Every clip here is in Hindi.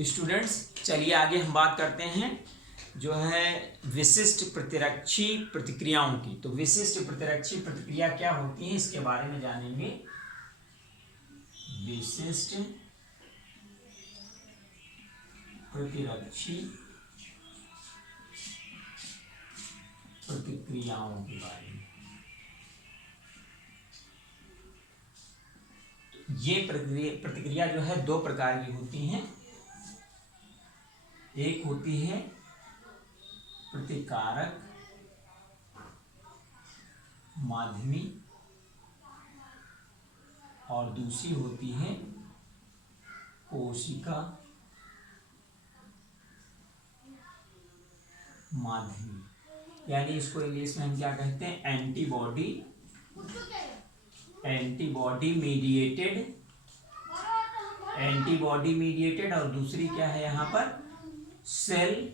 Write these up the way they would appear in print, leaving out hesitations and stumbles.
स्टूडेंट्स, चलिए आगे हम बात करते हैं जो है विशिष्ट प्रतिरक्षी प्रतिक्रियाओं की। तो विशिष्ट प्रतिरक्षी प्रतिक्रिया क्या होती है इसके बारे में जानेंगे। विशिष्ट प्रतिरक्षी प्रतिक्रियाओं के बारे में। ये प्रतिक्रिया जो है दो प्रकार की होती हैं। एक होती है प्रतिकारक माध्यमी और दूसरी होती है कोशिका माध्यमी। यानी इसको इंग्लिश में हम क्या कहते हैं, एंटीबॉडी मीडिएटेड और दूसरी क्या है यहाँ पर सेल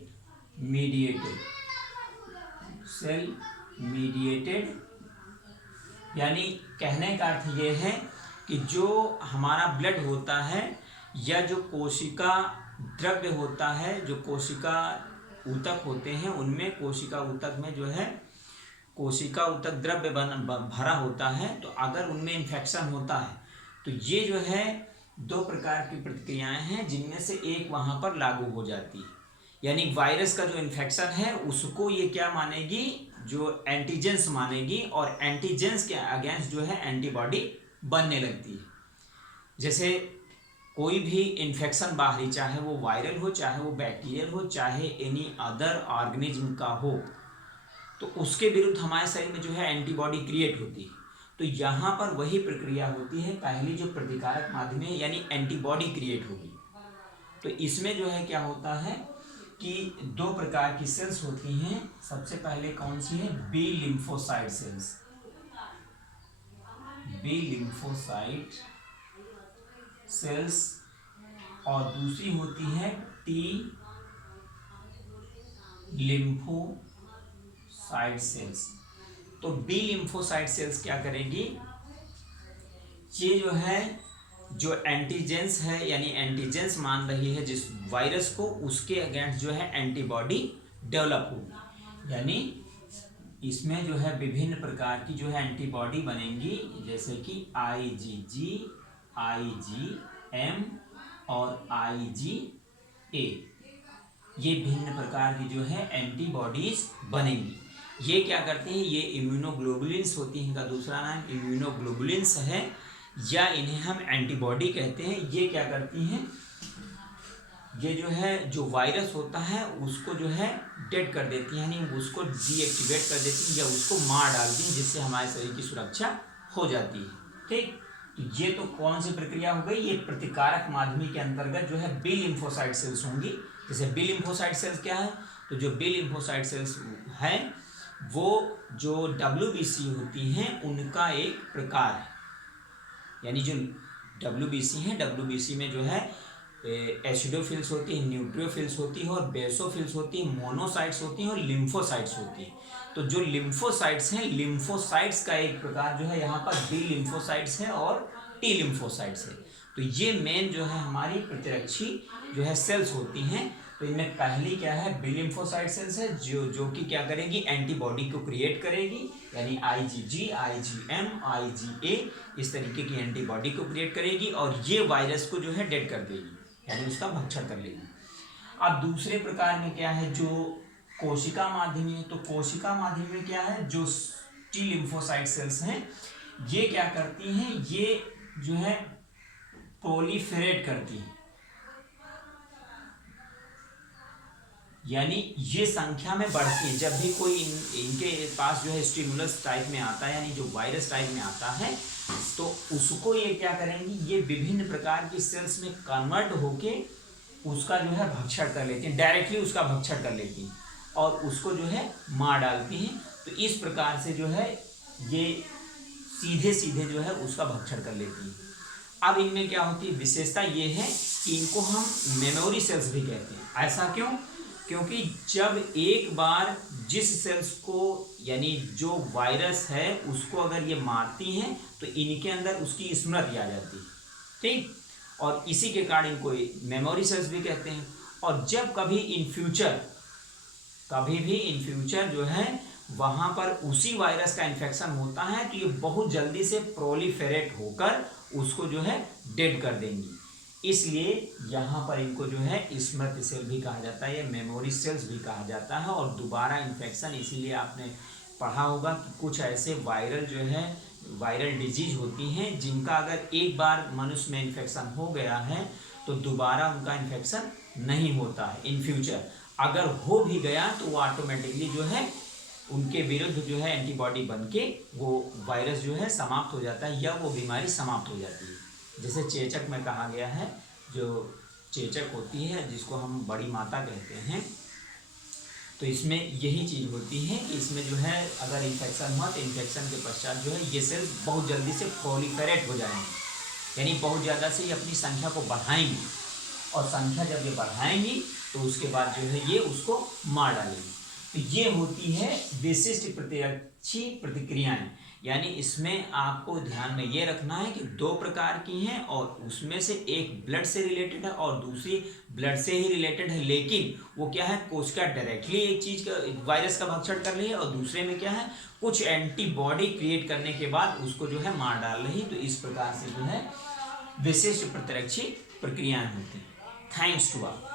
मीडिएटेड। यानी कहने का अर्थ ये है कि जो हमारा ब्लड होता है या जो कोशिका द्रव्य होता है, जो कोशिका ऊतक होते हैं, उनमें कोशिका ऊतक में जो है कोशिका ऊतक द्रव्य भरा होता है। तो अगर उनमें इन्फेक्शन होता है तो ये जो है दो प्रकार की प्रतिक्रियाएं हैं जिनमें से एक वहां पर लागू हो जाती है। यानी वायरस का जो इन्फेक्शन है उसको ये क्या मानेगी, जो एंटीजेंस मानेगी और एंटीजेंस के अगेंस्ट जो है एंटीबॉडी बनने लगती है। जैसे कोई भी इन्फेक्शन बाहरी, चाहे वो वायरल हो, चाहे वो बैक्टीरियल हो, चाहे एनी अदर ऑर्गेनिज्म का हो, तो उसके विरुद्ध हमारे शरीर में जो है एंटीबॉडी क्रिएट होती है। तो यहाँ पर वही प्रक्रिया होती है। पहली जो प्रतिकारक माध्यम है यानी एंटीबॉडी क्रिएट होगी। तो इसमें जो है क्या होता है कि दो प्रकार की सेल्स होती हैं। सबसे पहले कौन सी है, बी लिम्फोसाइट सेल्स और दूसरी होती है टी लिम्फोसाइट सेल्स। तो बी लिम्फोसाइट सेल्स क्या करेंगी, ये जो है जो एंटीजेंस है यानी एंटीजेंस मान रही है जिस वायरस को, उसके अगेंस्ट जो है एंटीबॉडी डेवलप होगी। यानी इसमें जो है विभिन्न प्रकार की जो है एंटीबॉडी बनेंगी, जैसे कि IgG, IgM और IgA। ये भिन्न प्रकार की जो है एंटीबॉडीज बनेंगी। ये क्या करते हैं, ये इम्यूनोग्लोबुलिन्स होती हैं। इनका दूसरा नाम इम्यूनोग्लोबुलिन्स है या इन्हें हम एंटीबॉडी कहते हैं। ये क्या करती हैं, ये जो है जो वायरस होता है उसको जो है डेड कर देती हैं, यानी उसको डीएक्टिवेट कर देती हैं या उसको मार डालती हैं, जिससे हमारे शरीर की सुरक्षा हो जाती है। ठीक, तो ये तो कौन सी प्रक्रिया हो गई, ये प्रतिकारक माध्यमी के अंतर्गत जो है बी लिम्फोसाइट सेल्स होंगी। जैसे बी लिम्फोसाइट सेल्स क्या है, तो जो बी लिम्फोसाइट सेल्स हैं वो जो WBC होती हैं उनका एक प्रकार है। यानी जो WBC हैं, WBC में जो है एसिडोफिल्स होती है, न्यूट्रियोफिल्स होती है और बेसोफिल्स होती है, मोनोसाइट्स होती हैं और लिम्फोसाइट्स होती है। तो जो लिम्फोसाइट्स हैं, लिम्फोसाइट्स का एक प्रकार जो है यहाँ पर बी लिम्फोसाइट्स है और टी लिम्फोसाइट्स है। तो ये मेन जो है हमारी प्रतिरक्षी जो है सेल्स होती हैं। तो इनमें पहली क्या है, बी लिम्फोसाइट सेल्स है जो कि क्या करेगी, एंटीबॉडी को क्रिएट करेगी। यानी IgG, IgM, IgA इस तरीके की एंटीबॉडी को क्रिएट करेगी और ये वायरस को जो है डेड कर देगी, यानी उसका भक्षण कर लेगी। अब दूसरे प्रकार में क्या है, जो कोशिका माध्यमी है। तो कोशिका माध्यमी में क्या है, जो टी लिम्फोसाइट सेल्स हैं ये क्या करती हैं, ये जो है प्रोलिफेरेट करती हैं, यानी ये संख्या में बढ़ती है। जब भी कोई इनके पास जो है स्टिमुलस टाइप में आता है, यानी जो वायरस टाइप में आता है, तो उसको ये क्या करेंगी, ये विभिन्न प्रकार की सेल्स में कन्वर्ट होके उसका जो है भक्षण कर लेती हैं, डायरेक्टली उसका भक्षण कर लेती हैं और उसको जो है मार डालती हैं। तो इस प्रकार से जो है ये सीधे जो है उसका भक्षण कर लेती हैं। अब इनमें क्या होती है, विशेषता ये है कि इनको हम मेमोरी सेल्स भी कहते हैं। ऐसा क्यों, क्योंकि जब एक बार जिस सेल्स को यानी जो वायरस है उसको अगर ये मारती हैं तो इनके अंदर उसकी स्मृति आ जाती है। ठीक, और इसी के कारण इनको मेमोरी सेल्स भी कहते हैं। और जब कभी इन फ्यूचर जो है वहां पर उसी वायरस का इन्फेक्शन होता है तो ये बहुत जल्दी से प्रोलिफेरेट होकर उसको जो है डेड कर देंगी। इसलिए यहाँ पर इनको जो है स्मृति सेल भी कहा जाता है या मेमोरी सेल्स भी कहा जाता है। और दोबारा इन्फेक्शन, इसीलिए आपने पढ़ा होगा कि कुछ ऐसे वायरल डिजीज होती हैं जिनका अगर एक बार मनुष्य में इन्फेक्शन हो गया है तो दोबारा उनका इन्फेक्शन नहीं होता है इन फ्यूचर। अगर हो भी गया तो वो ऑटोमेटिकली जो है उनके विरुद्ध जो है एंटीबॉडी बनके वो वायरस जो है समाप्त हो जाता है या वो बीमारी समाप्त हो जाती है। जैसे चेचक में कहा गया है, जो चेचक होती है जिसको हम बड़ी माता कहते हैं, तो इसमें यही चीज़ होती है कि इसमें जो है अगर इन्फेक्शन हुआ तो इन्फेक्शन के पश्चात जो है ये सेल्स बहुत जल्दी से प्रोलिफेरेट हो जाएंगे, यानी बहुत ज़्यादा से ये अपनी संख्या को बढ़ाएंगी। और संख्या जब ये बढ़ाएंगी तो उसके बाद जो है ये उसको मार डालेंगी। तो ये होती है विशिष्ट प्रतिरक्षी प्रतिक्रियाएं। यानी इसमें आपको ध्यान में ये रखना है कि दो प्रकार की हैं और उसमें से एक ब्लड से रिलेटेड है और दूसरी ब्लड से ही रिलेटेड है, लेकिन वो क्या है, कोशिका डायरेक्टली एक चीज का वायरस का भक्षण कर रही है और दूसरे में क्या है, कुछ एंटीबॉडी क्रिएट करने के बाद उसको जो है मार डाल रही है। तो इस प्रकार से जो है विशिष्ट प्रतिरक्षी प्रक्रियाएं होती हैं। Thanks to all.